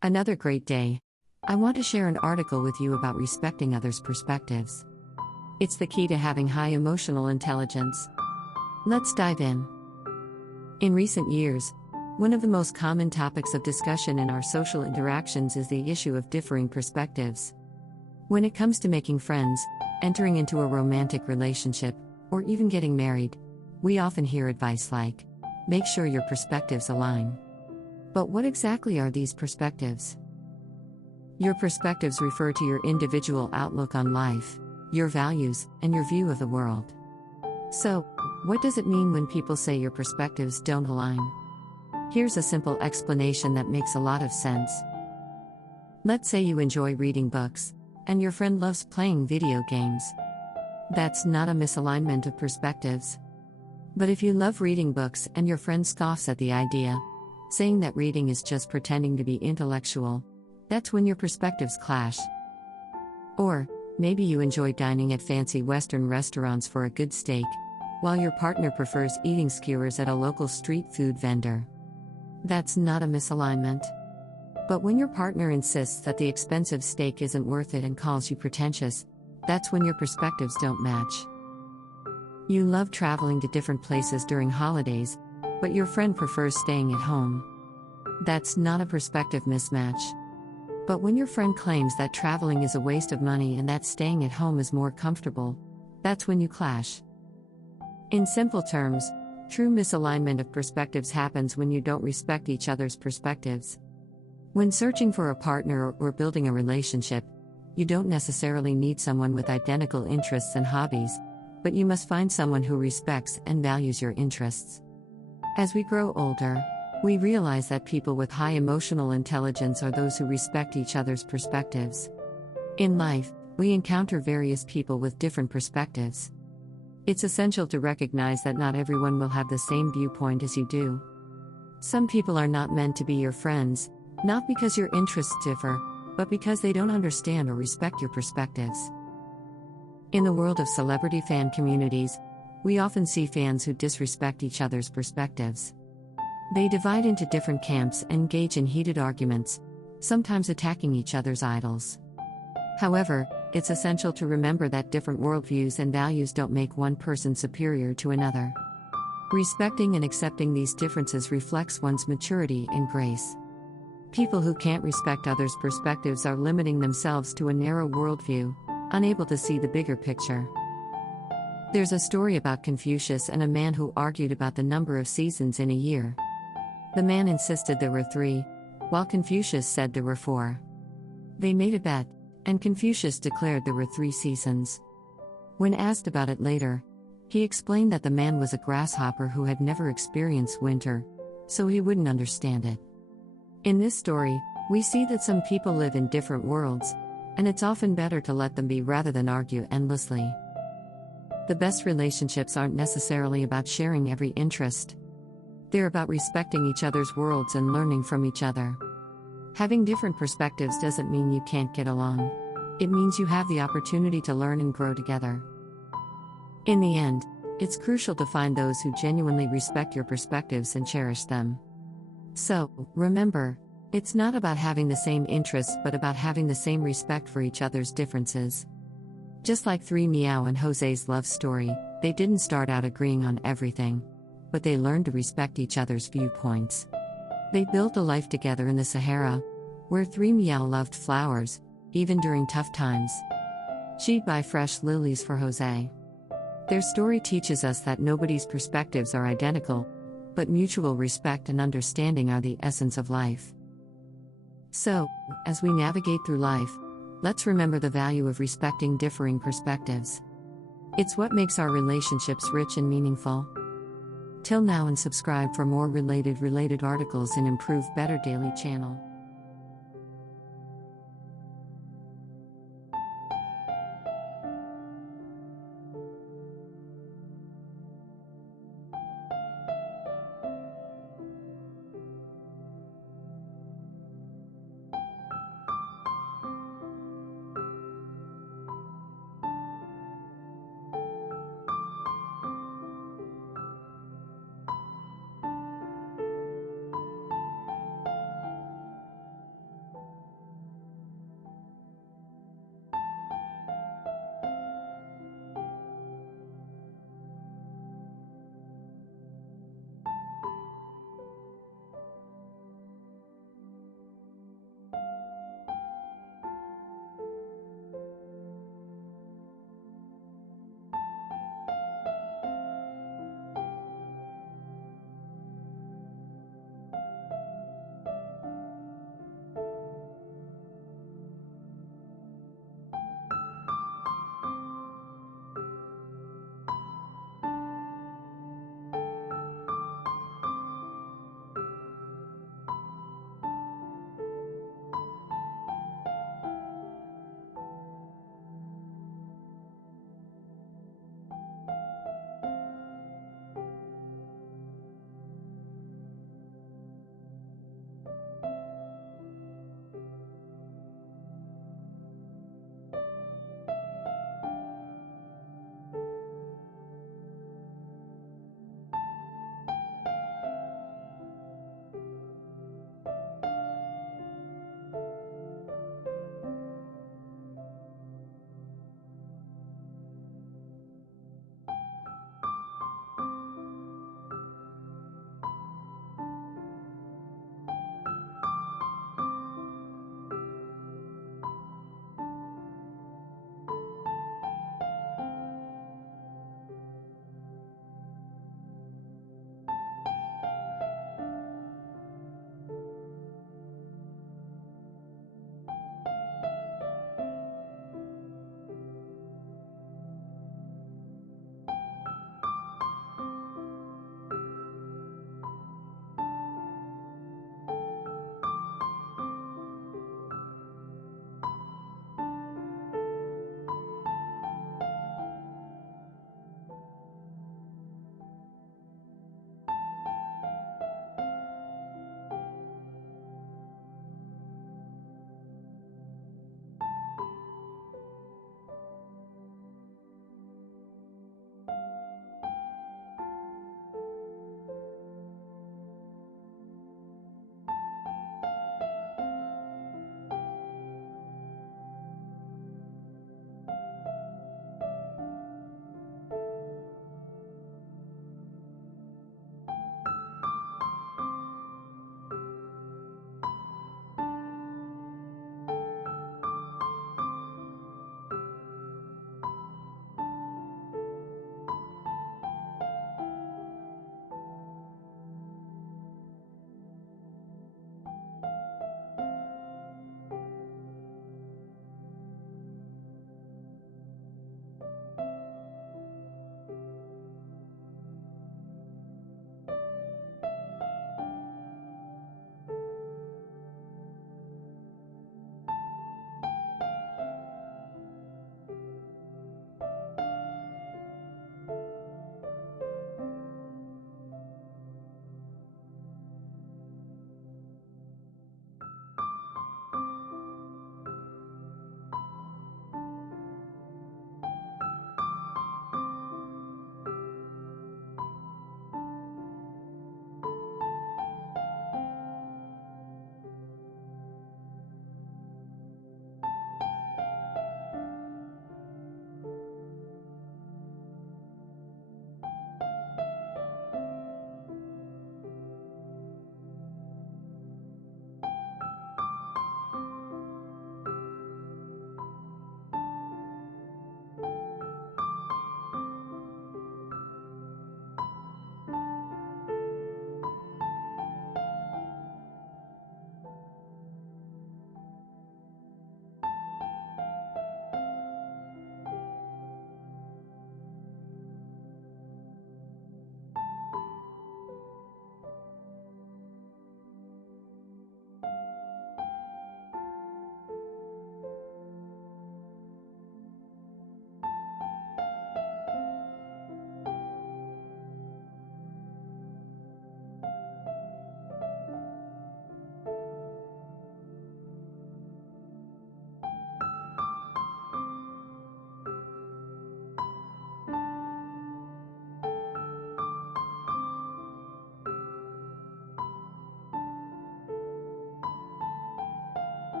Another great day. I want to share an article with you about respecting others' perspectives. It's the key to having high emotional intelligence. Let's dive in. In recent years, one of the most common topics of discussion in our social interactions is the issue of differing perspectives. When it comes to making friends, entering into a romantic relationship, or even getting married, we often hear advice like, make sure your perspectives align. But what exactly are these perspectives? Your perspectives refer to your individual outlook on life, your values, and your view of the world. So, what does it mean when people say your perspectives don't align? Here's a simple explanation that makes a lot of sense. Let's say you enjoy reading books, and your friend loves playing video games. That's not a misalignment of perspectives. But if you love reading books and your friend scoffs at the idea, saying that reading is just pretending to be intellectual, that's when your perspectives clash. Or, maybe you enjoy dining at fancy Western restaurants for a good steak, while your partner prefers eating skewers at a local street food vendor. That's not a misalignment. But when your partner insists that the expensive steak isn't worth it and calls you pretentious, that's when your perspectives don't match. You love traveling to different places during holidays, but your friend prefers staying at home. That's not a perspective mismatch. But when your friend claims that traveling is a waste of money and that staying at home is more comfortable, that's when you clash. In simple terms, true misalignment of perspectives happens when you don't respect each other's perspectives. When searching for a partner or building a relationship, you don't necessarily need someone with identical interests and hobbies, but you must find someone who respects and values your interests. As we grow older, we realize that people with high emotional intelligence are those who respect each other's perspectives. In life, we encounter various people with different perspectives. It's essential to recognize that not everyone will have the same viewpoint as you do. Some people are not meant to be your friends, not because your interests differ, but because they don't understand or respect your perspectives. In the world of celebrity fan communities, we often see fans who disrespect each other's perspectives. They divide into different camps and engage in heated arguments, sometimes attacking each other's idols. However, it's essential to remember that different worldviews and values don't make one person superior to another. Respecting and accepting these differences reflects one's maturity and grace. People who can't respect others' perspectives are limiting themselves to a narrow worldview, unable to see the bigger picture. There's a story about Confucius and a man who argued about the number of seasons in a year. The man insisted there were 3, while Confucius said there were 4. They made a bet, and Confucius declared there were 3 seasons. When asked about it later, he explained that the man was a grasshopper who had never experienced winter, so he wouldn't understand it. In this story, we see that some people live in different worlds, and it's often better to let them be rather than argue endlessly. The best relationships aren't necessarily about sharing every interest. They're about respecting each other's worlds and learning from each other. Having different perspectives doesn't mean you can't get along. It means you have the opportunity to learn and grow together. In the end, it's crucial to find those who genuinely respect your perspectives and cherish them. So, remember, it's not about having the same interests but about having the same respect for each other's differences. Just like 3 Meow and Jose's love story, they didn't start out agreeing on everything, but they learned to respect each other's viewpoints. They built a life together in the Sahara, where 3 Meow loved flowers, even during tough times. She'd buy fresh lilies for Jose. Their story teaches us that nobody's perspectives are identical, but mutual respect and understanding are the essence of life. So, as we navigate through life, let's remember the value of respecting differing perspectives. It's what makes our relationships rich and meaningful. Till now, and subscribe for more related articles in Improve Better Daily channel.